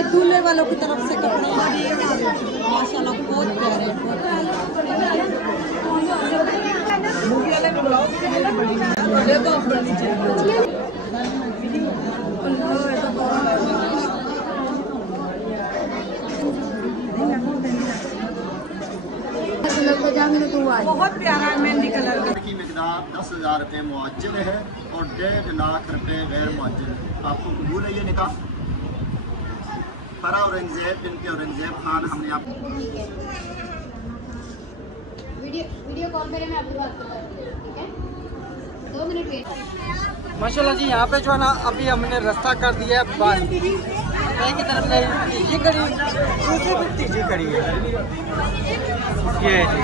ये दूल्हे वालों की तरफ से कपड़े माशाल्लाह बहुत प्यारे बहुत प्यारा मेहंदी कलर की मिकदार 10,000 रुपये मुआज्जल है और 1.5 लाख रुपये गैर मुआज्जल। आपको कबूल है ये निकाह? फरा औरंगजेब बिनते औरंगजेब खान हमने आप वीडियो कॉल पे मैं आपकी बात करता हूँ, ठीक है? 2 मिनट वेट। माशाल्लाह जी यहाँ पे जो है ना अभी हमने रास्ता कर दिया है बंद। कहीं की तरफ नहीं तीजी खड़ी, दूसरी भी तीजी खड़ी है। ये जी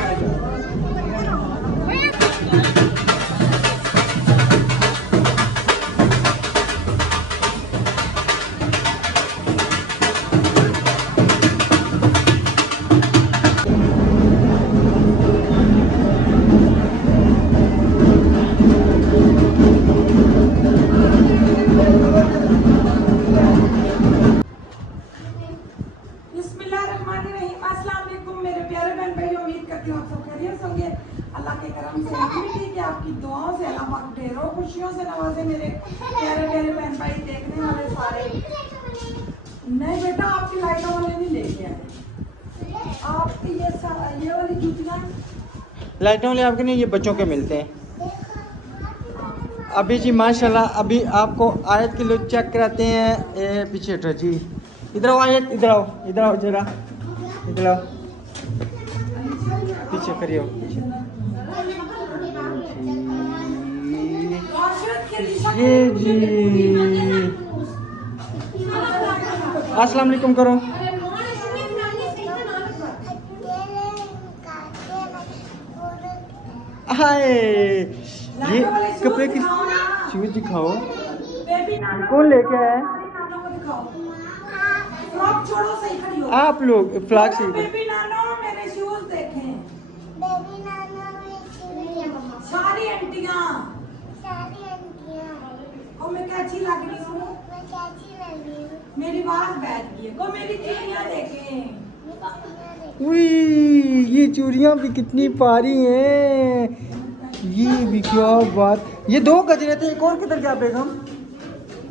अल्लाह के करम से ठीक है, आपकी दुआओं से अल्लाह पाक ढेरों खुशियों से नवाजे मेरे प्यारे प्यारे बहन भाई देखने वाले सारे। नहीं बेटा आपकी लाइटों वाले नहीं लेके आए, आपकी ये वाली जूतियाँ लाइटों वाले आपके नहीं, ये बच्चों के मिलते हैं। अभी जी माशाल्लाह अभी आपको आयत के लोग चेक कराते हैं। ए पीछे हटो जी, इधर आओ आयत, इधर आओ जरा, इधर आओ, पीछे करियो पीछे। ये जी अस्सलाम वालेकुम करो। हाय ये कपड़े की शूज दिखाओ, कौन लेके आया? आप लोग फ्लॉक से मेरे शूज देखें, सारी आंटियां और मैं क्या अच्छी लग रही हूँ, मेरी बात बैठ गई है। को मेरी चूड़ियां देखें, ये चूड़ियां भी कितनी प्यारी हैं। ये भी क्या बात, ये 2 गजरे थे, एक और किधर गया बेगम?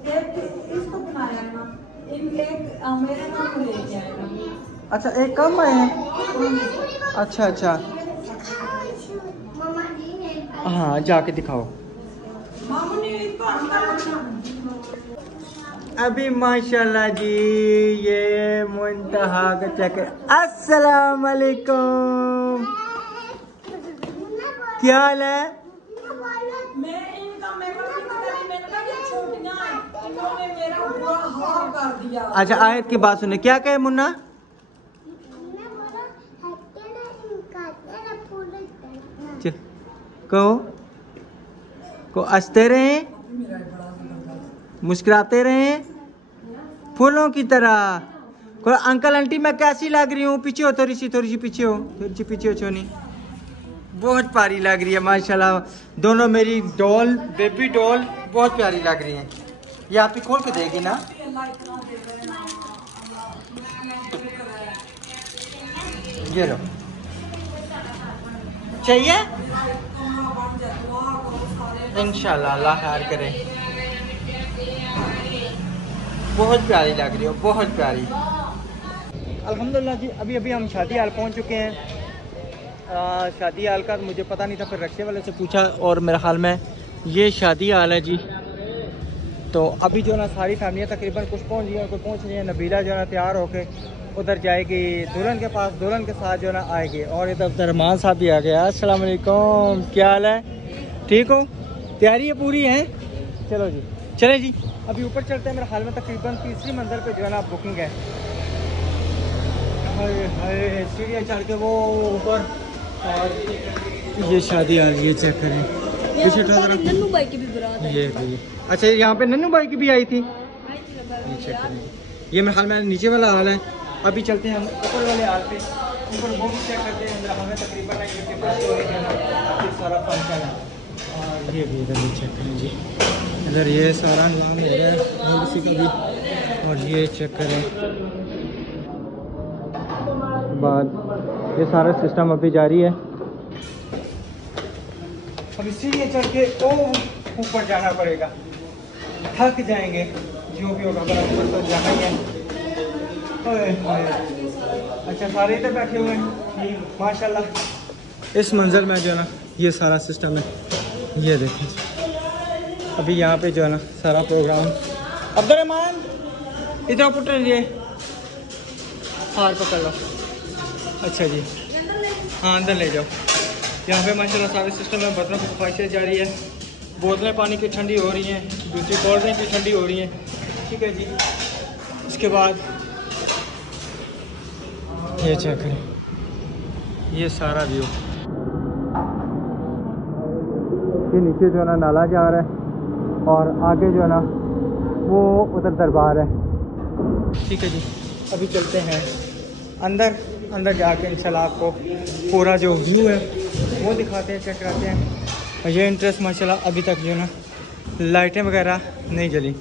एक इसको बनाया ना, एक मेरे नाम को लेके आया ना। अच्छा एक कम आए हैं, अच्छा हाँ जाके दिखाओ। अभी माशाल्लाह जी ये मुंतहा का चक्कर। अस्सलाम वालेकुम, क्या हाल है? मैं इनका इन्होंने मेरा बुरा हाल कर दिया। अच्छा आयत की बात सुने, क्या कहे मुन्ना? को हंसते रहे, मुस्कुराते रहे फूलों की तरह। को अंकल आंटी मैं कैसी लग रही हूँ? पीछे हो, थोड़ी सी पीछे हो चोनी, बहुत प्यारी लग रही है माशाल्लाह। दोनों मेरी डॉल, बेबी डॉल बहुत प्यारी लग रही हैं। ये आप ही खोल के देगी ना? ये लो, चाहिए इंशाल्लाह, अल्लाह खैर करे। बहुत प्यारी लग रही हो, बहुत प्यारी। अल्हम्दुलिल्लाह जी अभी हम शादी हाल पहुंच चुके हैं। शादी हाल का मुझे पता नहीं था, फिर रक्शे वाले से पूछा और मेरे ख्याल में ये शादी हाल है जी। तो अभी जो ना सारी फैमिलियाँ तकरीबन कुछ पहुंच गई हैं, कोई पहुंच रही है। नबीला जो है ना तैयार होके उधर जाएगी दुल्हन के पास, दुल्हन के साथ जो ना आएगी। और इधर रहमान साहब भी आ गया। अस्सलाम वालेकुम, क्या हाल है? ठीक हो? तैयारी है पूरी है? चलो जी चले जी, अभी ऊपर चलते हैं। मेरे ख्याल में तकरीबन 3री मंजिल पे जो है ना बुकिंग है। हाय सीढ़ियाँ चढ़ के वो ऊपर, और ये शादी आ रही है, चेक करें पीछे नन्नू भाई की भी बारात है। ये अच्छा यहाँ पे नन्नू भाई की भी आई थी, ये चेक करें। ये मेरे ख्याल में नीचे वाला हाल है। अभी चलते हैं हम ऊपर वाले हाल पे, ऊपर वो भी चेक करते हैं। मेरे हमें तकरीबन सारा फंक्शन है। और ये भी इधर भी चेक करें जी, इधर ये सारा नाम हो रहा है। किसी का भी और ये चेक करें बाद, ये सारा सिस्टम अभी जारी है। अब इसीलिए चढ़ के ऊपर जाना पड़ेगा, थक जाएंगे जो भी होगा, बड़ा ऊपर तो जाना ही है। अच्छा सारे इधर बैठे हुए हैं माशाल्लाह। इस मंजिल में जो है ना ये सारा सिस्टम है, ये देखें। अभी यहाँ पे जो है ना सारा प्रोग्राम। अब्दुर्रहमान इधर पुट ये हार पकड़ लो। अच्छा जी हाँ अंदर ले जाओ। यहाँ पे माशाल्लाह सारे सिस्टम में बर्तनों की सफाई जारी है। बोतलें पानी की ठंडी हो रही हैं, दूसरी कोल्ड ड्रिंक की ठंडी हो रही हैं। ठीक है जी। इसके बाद ये चेक करें, ये सारा व्यू। ये नीचे जो है ना नाला जा रहा है और आगे जो है ना वो उधर दरबार है। ठीक है जी। अभी चलते हैं अंदर, अंदर जाके इंशाल्लाह आपको पूरा जो व्यू है वो दिखाते हैं, चेक कराते हैं। और ये इंटरेस्ट माशाल्लाह अभी तक जो है ना लाइटें वगैरह नहीं जली।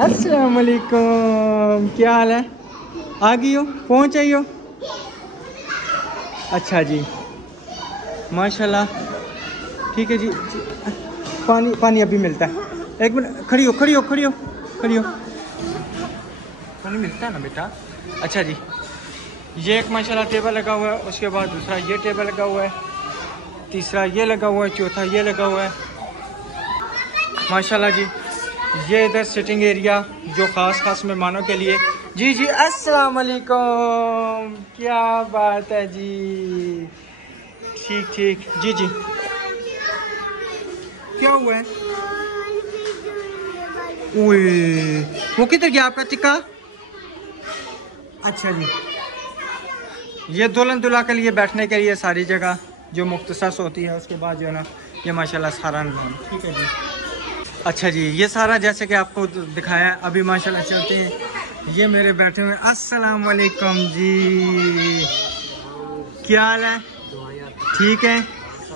अस्सलाम वालेकुम, क्या हाल है? आ गई हो, पहुँच आई हो? अच्छा जी माशाल्लाह। ठीक है जी। पानी पानी अभी मिलता है, एक मिनट खड़ी हो खड़ी हो खड़ी हो खड़ी हो। पानी मिलता है ना बेटा? अच्छा जी। ये एक माशाल्लाह टेबल लगा हुआ है, उसके बाद दूसरा ये टेबल लगा हुआ है, तीसरा ये लगा हुआ है, चौथा ये लगा हुआ है माशाल्लाह जी। ये इधर सिटिंग एरिया जो ख़ास मेहमानों के लिए। जी जी अस्सलाम वालेकुम, क्या बात है जी। ठीक ठीक जी जी। क्या हुआ है? ओए वो किधर गया आपका टिक्का? अच्छा जी। ये दुल्हन दूल्हा के लिए बैठने के लिए सारी जगह जो मुख्तसस होती है, उसके बाद जो है ना ये माशाल्लाह सारा निज़ाम। ठीक है जी। अच्छा जी। ये सारा जैसे कि आपको दिखाया है। अभी माशाल्लाह चलते हैं। ये मेरे बैठे हुए। अस्सलाम वालेकुम जी, क्या हाल है? ठीक है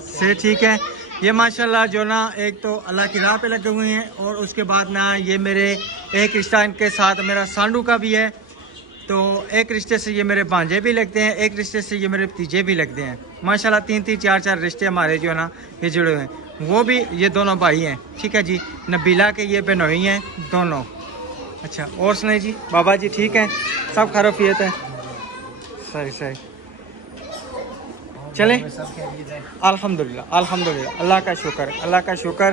से ठीक है। ये माशाल्लाह जो ना एक तो अल्लाह की राह पे लगे हुए हैं और उसके बाद ना ये मेरे एक रिश्ता इनके साथ मेरा सांडू का भी है, तो एक रिश्ते से ये मेरे भांजे भी लगते हैं, एक रिश्ते से ये मेरे भतीजे भी लगते हैं माशाल्लाह। 3-3 4-4 रिश्ते हमारे जो है ना ये जुड़े हुए हैं। वो भी ये दोनों भाई हैं। ठीक है जी। नबीला के ये बहनोई हैं दोनों। अच्छा और सुनाई जी, बाबा जी ठीक है? सब खैरियत है? सही सही। चले अल्हम्दुलिल्लाह अल्हम्दुलिल्लाह, अल्लाह का शुक्र अल्लाह का शुक्र।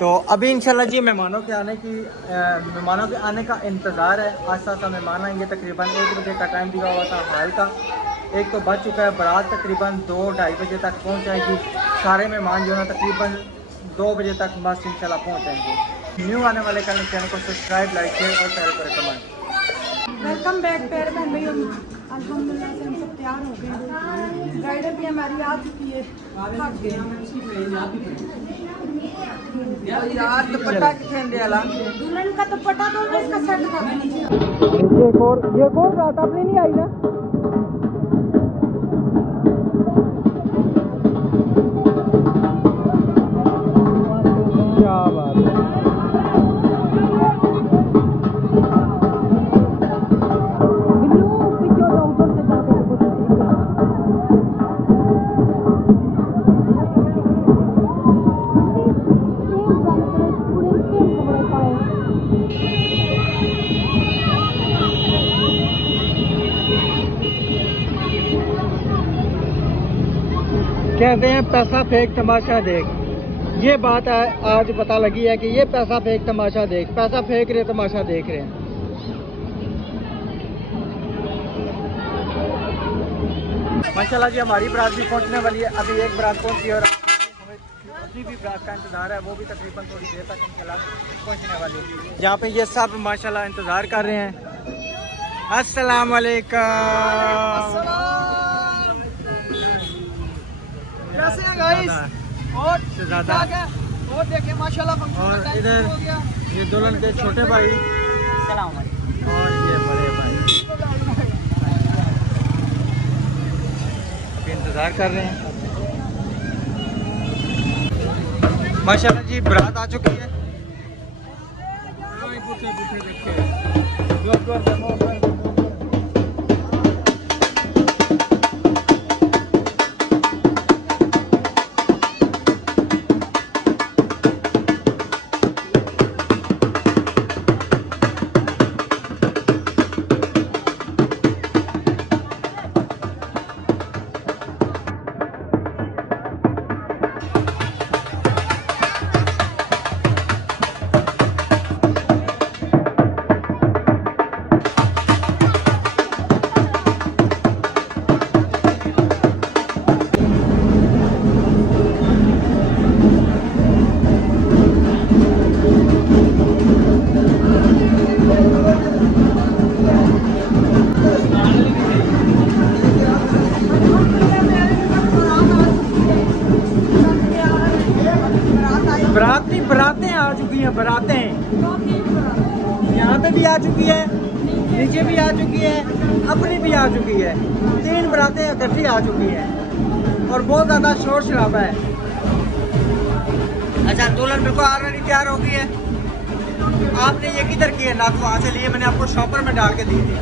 तो अभी इंशाल्लाह जी मेहमानों के आने का इंतज़ार है। आस्ता आस्ता मेहमान आएंगे। तकरीबन 1 बजे का टाइम दिया हुआ था हाल का, 1 तो बज चुका है। बारात तकरीबन 2-2:30 बजे तक पहुँच जाएगी। सारे मेहमान जो है ना तकरीबन 2 बजे तक बस इंशाल्लाह पहुँच जाएंगे। न्यू आने वाले चैनल को सब्सक्राइब, लाइक, शेयर और शेयर करें, कमेंट। वेलकम बैक प्यारे बहन भाई। अल्हम्दुलिल्लाह से हम सब तैयार हो गए। राइडर भी हमारी आ चुकी है। यार दुपट्टा कितने दे आला? दुल्हन का दुपट्टा तो इसका सेट कर दीजिए। ये कौन रात आपने नहीं आई ना? क्या बात है। कहते हैं पैसा फेंक तमाशा देख। ये बात आज पता लगी है कि ये पैसा फेंक तमाशा देख, पैसा फेंक रहे तमाशा देख रहे हैं। माशाल्लाह जी हमारी बारात भी पहुंचने वाली है। अभी एक बारात पहुंची और अभी भी बारात का इंतजार है, वो भी तकरीबन थोड़ी देर तक इंशाल्लाह पहुंचने वाली है। यहाँ पे ये सब माशाल्लाह इंतजार कर रहे हैं। अस्सलाम वालेकुम। कैसे हैं गाइस? और ज़्यादा और देखें माशाल्लाह। और इधर ये दुल्हन के छोटे भाई और ये बड़े भाई इंतज़ार कर रहे हैं। माशाल्लाह जी बारात आ चुकी है। बरातें आ चुकी हैं, बरातें यहाँ पे भी आ चुकी है, नीचे भी आ चुकी है, अपनी भी आ चुकी है। 3 बरातें इकट्ठी आ चुकी हैं और बहुत ज़्यादा शोर शराबा है। अच्छा दुल्हन बिल्कुल ऑलरेडी तैयार हो गई है। आपने ये किधर की है ना, तो वहाँ से लिए मैंने आपको शॉपर में डाल के दी थी।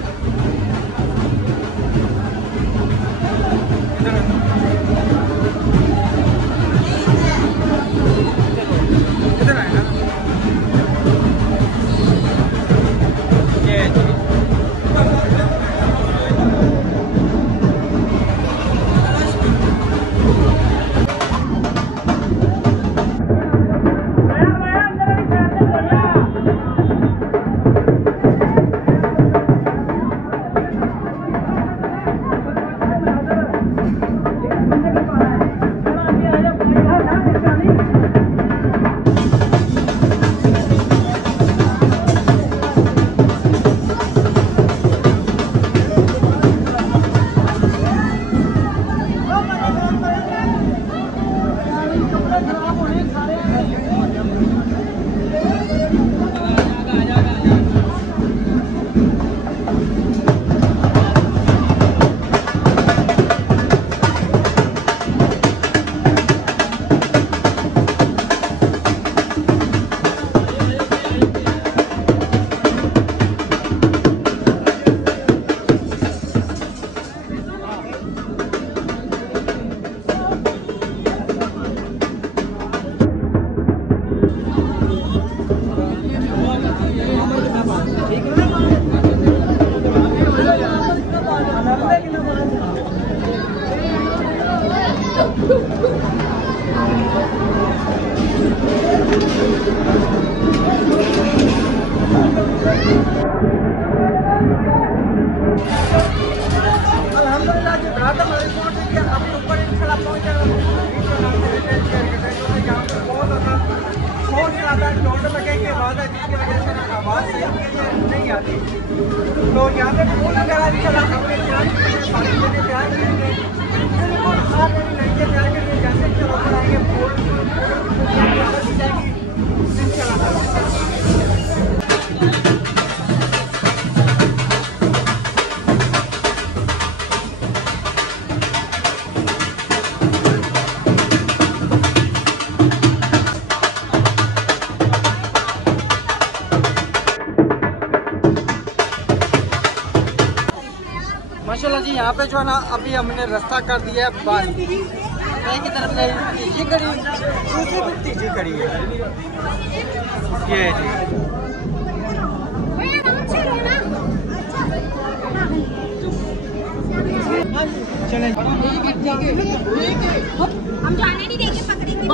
इधर आए ना ये अल्हम्दुलिल्लाह जी बारात हमारी पहुंच गई है। अभी ऊपर इंशाल्लाह पहुंच जाएगा। बहुत ज़्यादा शोर शराबा ढोल मचाने के बाद है, जिसकी वजह से आवाज़ सही नहीं आती। तो यहाँ पे फूल वगैरह इंशाल्लाह अपने तैयार सारी चीज़ें तैयार करेंगे। बिल्कुल आप लड़के तैयार करेंगे, जैसे चलो बनाएंगे फूल जाएगी इंशाल्लाह। माशाल्लाह जी यहाँ पे जो है ना अभी हमने रास्ता कर दिया है बंद। एक की तरफ नहीं तीजी खड़ी, दूसरी भी तीजी खड़ी है। ये जी चलें हम जाने नहीं देंगे, पकड़ेंगे।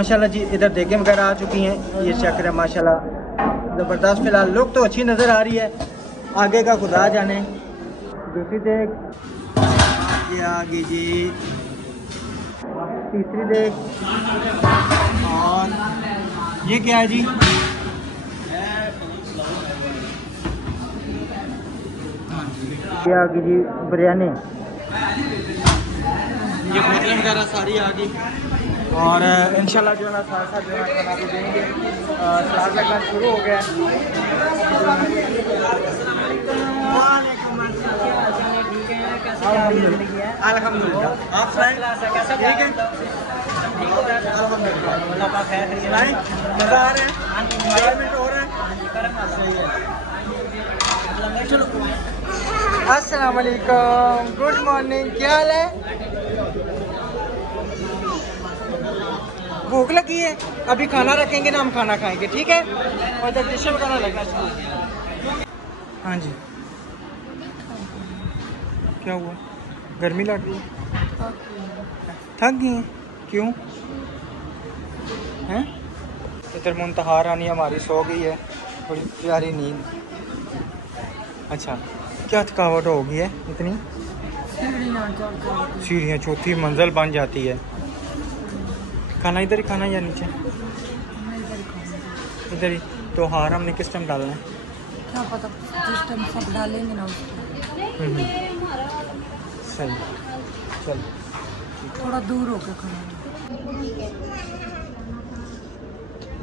माशाल्लाह जी इधर देखें वगैरह आ चुकी हैं, ये चेक करें माशाल्लाह ज़बरदस्त। फ़िलहाल लुक तो अच्छी नज़र आ रही है, आगे का खुदा जाने। दूसरी देख ये आ गई जी, तीसरी देख, और ये क्या है जी? ये आ गई जी बिरयानी, ये बोतलें वगैरह सारी आ गई। और इंशाल्लाह जो है ना साथ साथ जो है खाना भी देंगे। सलाद लगना शुरू हो गया है। अल्हम्दुलिल्लाह, आप सुनाएं ठीक है? अल्हम्दुलिल्लाह, मज़ा आ रहा है, एंजॉयमेंट हो रहा है। चलो, अस्सलाम वालेकुम, गुड मॉर्निंग, क्या हाल है? भूख लगी है, अभी खाना रखेंगे ना, हम खाना खाएंगे ठीक है? और जब डिश वगैरह लगना शुरू। हाँ जी, क्या हुआ? गर्मी लग रही है? थक गई हैं? क्यों हैं? इधर मुंतहा रानी हमारी सो गई है, बड़ी प्यारी नींद। अच्छा, क्या थकावट हो गई है इतनी? सीढ़ियाँ चौथी मंजिल बन जाती है। खाना इधर ही खाना या नीचे? इधर ही। तो हार हमने किस टाइम डालना है? क्या पता, जिस टाइम सब डालेंगे ना सही, चल थोड़ा दूर होकर खाना।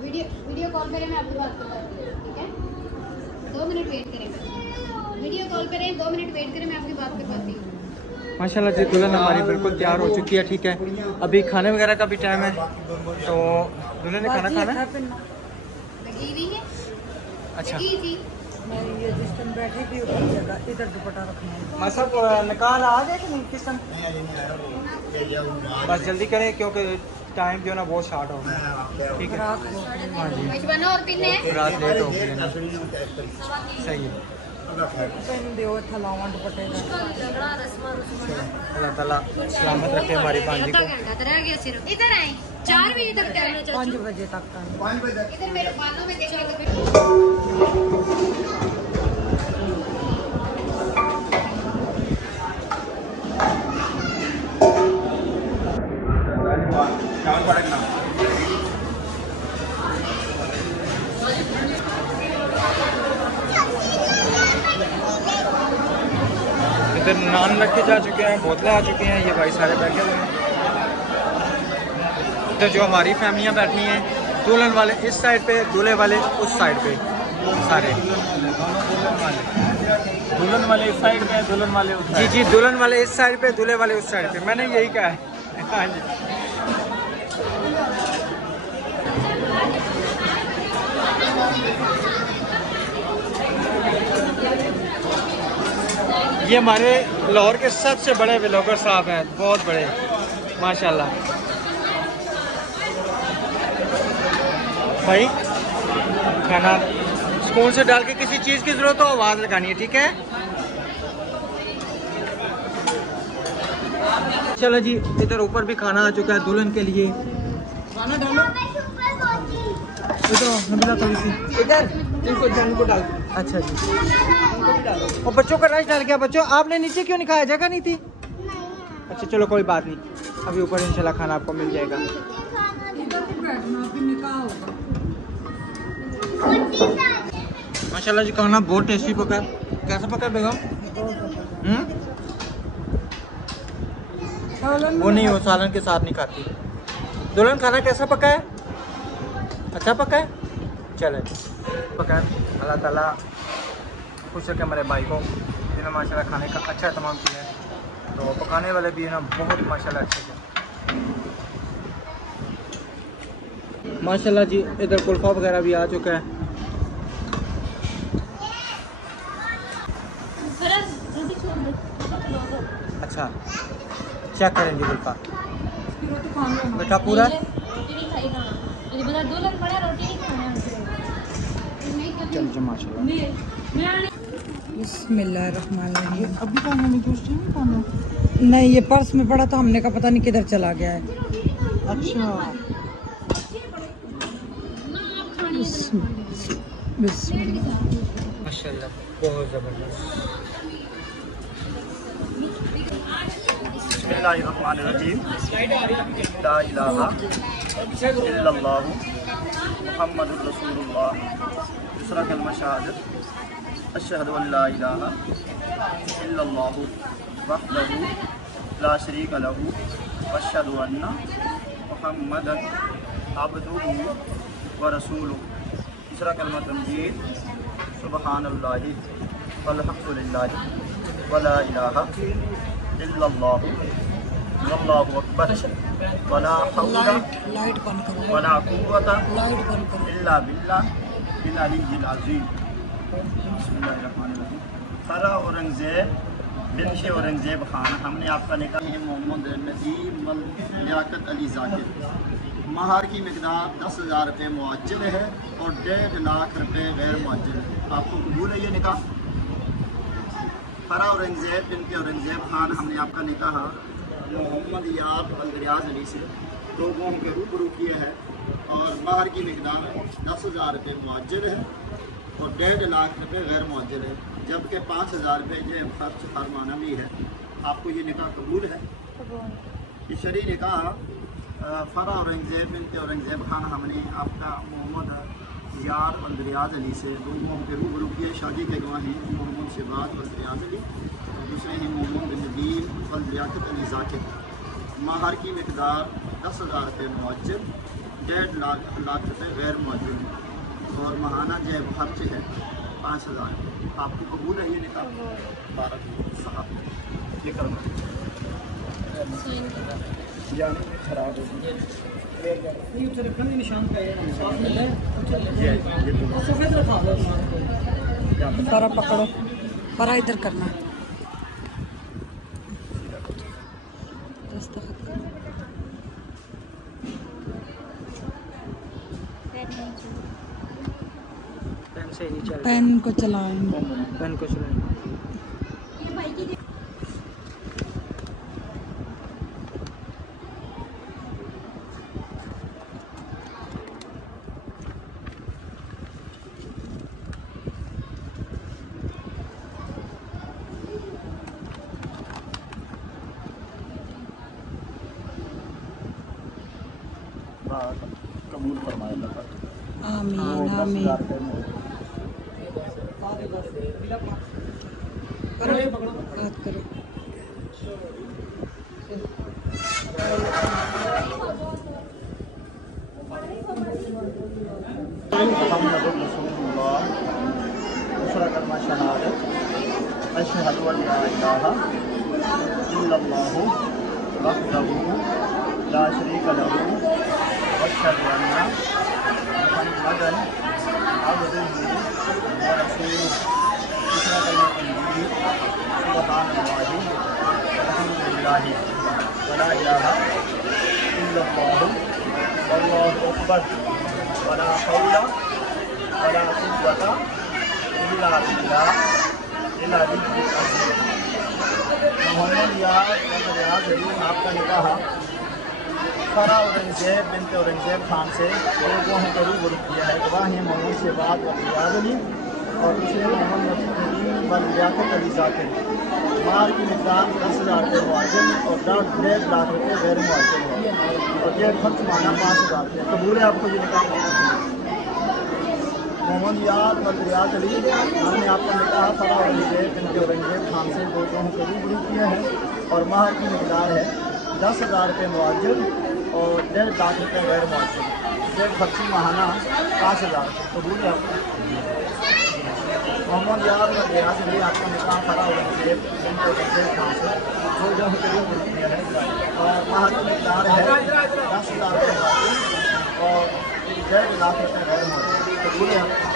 वीडियो कॉल पे मैं आपसे बात करता हूँ, ठीक है? 2 मिनट वेट करें, वीडियो कॉल पे रहें, 2 मिनट वेट करें, मैं आपकी बात करवाती हूँ। माशाल्लाह जी दुल्हन हमारी बिल्कुल तैयार हो चुकी है, ठीक है? अभी खाने वगैरह का भी टाइम है, तो दुल्हन ने खाना खाना है? लगी हुई है? अच्छा, लगी थी। मैं ये जिस टाइम बैठी थी उसी जगह इधर दुपट्टा रखना है। मैं सब निकाल आ गए कि नहीं किस टाइम? बस जल्दी करें क्योंकि टाइम जो है ना बहुत शार्ट हो गया, ठीक है? हाँ जी, बना और तीन है। रात लेट हो गई है ना, सही है। अल्लाह ताला सलामत रखे हमारी भांजी को। इधर आए 4 बजे तक करना चाहिए, 5 बजे तक का। इधर मेरे बालों में देखिए। इधर नान रखे जा चुके हैं, बोतलें आ चुकी हैं, ये भाई सारे बैठे हुए हैं। इधर जो हमारी फैमिलियां बैठी हैं, दुल्हन वाले इस साइड पे, दूल्हे वाले उस साइड पे, सारे दुल्हन वाले इस साइड पे, दुल्हन वाले उस जी जी, दुल्हन वाले इस साइड पे, दूल्हे वाले उस साइड पे, मैंने यही कहा है। हाँ जी, ये हमारे लाहौर के सबसे बड़े व्लॉगर साहब हैं, बहुत बड़े माशाल्लाह। भाई खाना स्पून से डाल के किसी चीज़ की ज़रूरत हो आवाज़ लगानी है, ठीक है? चलो जी, इधर ऊपर भी खाना आ चुका है दुल्हन के लिए। खाना डालो इधर, नबीला थोड़ी सी इधर, इनको जान को डाल। अच्छा जी, और बच्चों का रश डाल गया। बच्चों आपने नीचे क्यों नहीं खाया, जगह नहीं थी? अच्छा चलो कोई बात नहीं, अभी ऊपर इंशाल्लाह खाना आपको मिल जाएगा। माशाल्लाह जी खाना बहुत टेस्टी पका है। कैसा पका है बेगम? वो नहीं, वो सालन के साथ नहीं खाती। दुल्हन खाना कैसा पका है? अच्छा पका है? चले पका है। अल्लाह ताला खुश रखे हमारे भाई को, जिन्होंने माशाल्लाह खाने का अच्छा तमाम किया है। तो पकाने वाले भी है ना बहुत माशाल्लाह अच्छे से। माशाल्लाह जी इधर कुल्फा वगैरह भी आ चुका है। अच्छा चेक करेंगे कुल्फा बेटा पूरा। चल माशाल्लाह। बिस्मिल्लाहिर्रहमानिर्रहीम। अभी खाना नहीं दोस्त नहीं खाना। नहीं, ये पर्स में पड़ा था, हमने का पता नहीं किधर चला गया है। अच्छा माशाल्लाह बहुत ज़बरदस्त। बिस्मिल्लाहिर्रहमानिर्रहीम। ला इलाहा इल्लल्लाह मुहम्मदुर रसूलुल्लाह। दूसरा कलमा शहादत अशहदु अल्ला इलाहा इल्लल्लाह वहदहु ला शरीका लहू वअशहदु अन्ना मुहम्मदन अब्दुहु व रसूलुहु। तीसरा कलमा तंजीद सुबहानल्लाहि वल्हम्दुलिल्लाहि वला इलाहा इल्लल्लाह वल्लाहु अकबर वला हौला वला कुव्वता इल्ला बिल्लाहिल अलिय्यिल अज़ीम। बिस्मिल्लाहिर्रहमानिर्रहीम। फरा औरंगज़ेब बिन्त औरंगज़ेब खान, हमने आपका निकाह है मोहम्मद नदीम लियाकत अली ज़ाकिर। महार की मिकदार 10,000 रुपये मुआज्जल है और 1.5 लाख रुपये गैर मुआज्जल है। आपको कबूल है ये निकाह? फरा औरंगज़ेब बिन्त औरंगज़ेब खान, हमने आपका निकाह मोहम्मद यार अल-रियाज अली से लोगों के रूबरू किया है और महार की मिकदार 10,000 रुपये मुआज्जल है और 1.5 लाख रुपये गैर मुआज्जल है, जबकि 5,000 रुपये जो खर्च हर माना भी है। आपको ये निकाह कबूल है? ये शरई निकाह फरा औरंगज़ेब बिन्त औरंगज़ेब खान, हमने आपका मोहम्मद यार अल-रियाज अली से लोगों के रूबरू किए। शादी के गवाह हैं मोहम्मद शहबाज अल-रियाज अली और दूसरे हैं मोहम्मद नदीम लियाकत अली ज़ाकिर। महार की मिकदार 10,000 रुपये मुआज्जल, 1.5 लाख रुपये गैर मुआज्जल और महाना जो है खर्च है 5,000। आपको कबूल है ये निकाह? बारक साहब ये करना यानी खराब हो परा पकड़ो, परा इधर करना। पेन से नहीं चल, पेन को चलाएंगे। पेन को चलाएंगे। कबूल फरमाए अल्लाह। आमीन आमीन। बात करो। मुहम्मदुर रसूलुल्लाह। दूसरा कलमा शहादत अशहदु अल्ला इलाहा इल्लल्लाह वहदहु ला शरीका लहू वअशहदु अन्ना मुहम्मदन अब्दुहु व रसूलुहु। तीसरा कलमा तंजीद सुबहानल्लाहि वल्हम्दुलिल्लाहि वला इलाहा इल्लल्लाह वल्लाहु अकबर वला हौला वला कुव्वता इल्ला बिल्लाहिल अलिय्यिल अज़ीम। मोहम्मद यार अल-रियाज अली, आपका निकाह फरा औरंगज़ेब बिन्त औरंगज़ेब खान से लोगों को रूबरू किया है। गवाह हैं मोहम्मद शहबाज अल-रियाज अली और दूसरे मोहम्मद नदीम लियाकत अली ज़ाकिर। मार की मिकदार 10,000 रुपये मुआज्जल और 1.5 लाख रुपये गैर मुआज्जल है और यह खर्च माना 5,000 रुपये। कबूल है आपको ये निकाह? मोहम्मद यार अल-रियाज अली, हमने आपका निकाह फरा औरंगज़ेब बिन्त औरंगज़ेब खान से लोगों को रूबरू किया है और मार की मिकदार है 10,000 रुपये मुआज्जल और 1.5 लाख रुपये गैर मुआज्जल, यह खर्ची माहाना 5,000। कबूल है आपको? मोहम्मद यार अल-रियाज अली, आपका निकाह फरा औरंगज़ेब बिन्त औरंगज़ेब खान से लोगों को रूबरू किया है और मार की मिकदार है 10,000 रुपये मुआज्जल और 1.5 लाख रुपये गैर मुआज्जल। कबूल है आपको?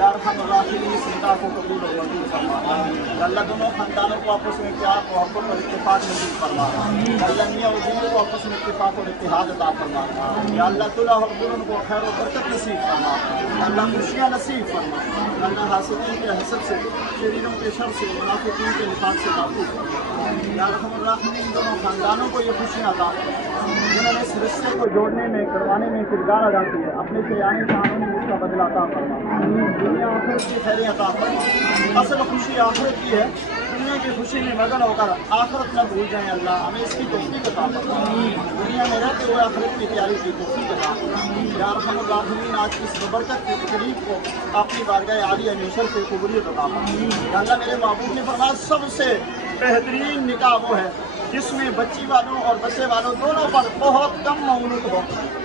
या अरहम राहिमीन जिंदा को कबूल और मंजूर फरमा। अल्लाह दोनों खानदानों को आपस में प्यार मोहब्बत और इत्तेफाक नसीब फरमा। अल्लाह मियां और बीवी को आपस में इत्तेफाक और इत्तेहाद अता फरमा। या अल्लाह दुल्हा और दुल्हन को खैर और बरकत नसीब फरमा। अल्लाह खुशियाँ नसीब फरमा। अल्लाह हासिदीन के हसद से, शरीरों के शर से, मुनाफिकीन के निफाक से महफूज फरमा। या अरहम राहिमीन दोनों खानदानों को ये खुशियाँ अता फरमा जिन्होंने इस रिश्ते को जोड़ने में, करवाने में किरदार अदा किया। अपने शयानी शानों में इसका बदला अता फरमा। दुनिया आखिरत की खैरियत अता फरमा। असल खुशी आखिरत की है। दुनिया की खुशी में मगन होकर आखिरत न भूल जाएं। अल्लाह हमें इसकी तौफीक अता फरमा। दुनिया में रहते हुए आखिरत की तैयारी की तौफीक अता फरमा। या अरहम राहिमीन आज की इस बरकत की तकलीफ को अपनी बारगाह आलिया में शर से कबूलियत अता फरमा। या अल्लाह मेरे महबूब ने फरमाया सबसे बेहतरीन निकाह वो है जिसमें बच्ची वालों और बच्चे वालों दोनों पर बहुत कम मौनूद हो,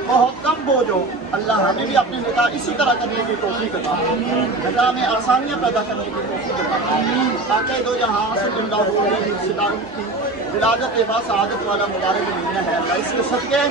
बहुत कम बोझ हो। अल्लाह हमें भी अपने निकाह इसी तरह करने की तौफीक अता फरमाए। निकाह में आसानियाँ पैदा करने की तौफीक अता फरमाए। ताकि दो जहाँ से जिंदा हो रही सितारों की विलादत के बाद सआदत वाला मुबारक महीना है। अल्लाह इसके सदके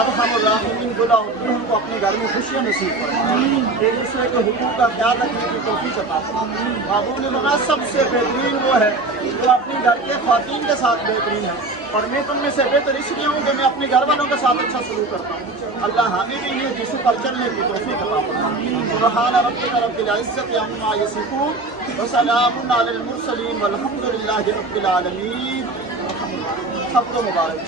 अब हम राहिमीन दुल्हा और दुल्हन को अपने घर में खुशियाँ नसीब फरमाए। एक दूसरे के हुकूक का ख्याल रखने की तौफीक अता फरमाए। महबूब ने बताया सबसे बेहतरीन वो है जो अपने घर के ख्वातीन के साथ बेहतरीन है। और मैं तुम में से बेहतर इसलिए हूँ कि मैं अपने घर वालों के साथ अच्छा सलूक करता हूँ। अल्लाह हमें भी ये जिस पर चलने की तौफीक अता फरमाए। सुब्हान रब्बिक रब्बिल इज्जति अम्मा यसिफून व सलामुन अलल मुरसलीन वल्हम्दुलिल्लाहि रब्बिल आलमीन। सबको मुबारक।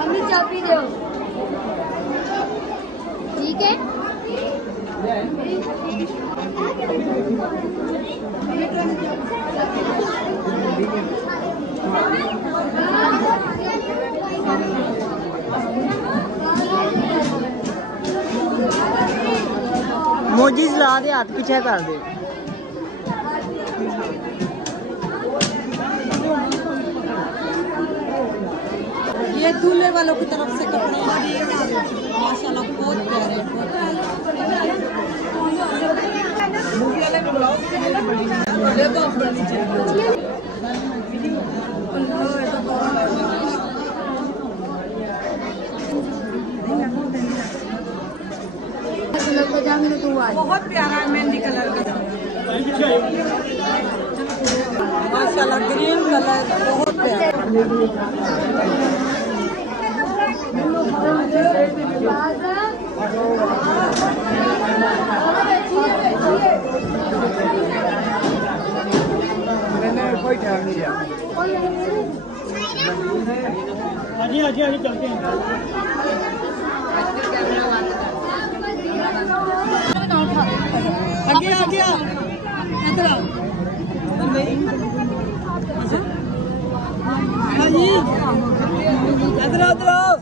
अम्मी चाय पी दो। ठीक है मोजीज ला दे, हाथ पीछे कर दे। ये दूल्हे वालों की तरफ से कपड़े माशाल्लाह बहुत प्यारे, बहुत प्यारे। बहुत प्यारा है मेहंदी कलर का माशाल्लाह, ग्रीन कलर बहुत प्यारा। जी हाँ जी हाँ जी चलते हैं। आगे आगे इधर आओ। नहीं हाँ जी इधर आओ इधर आओ।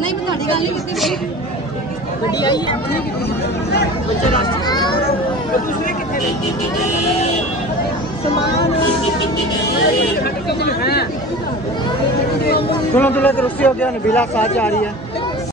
नहीं मैं ਤੁਹਾਡੀ ਗੱਲ नहीं ਕੀਤੀ ਗੱਡੀ आई है बच्चे रास्ते और दूसरे कितने सामान दुल्हन दुल्हन तो रुस्सी हो गया, नबीला साथ जा रही है।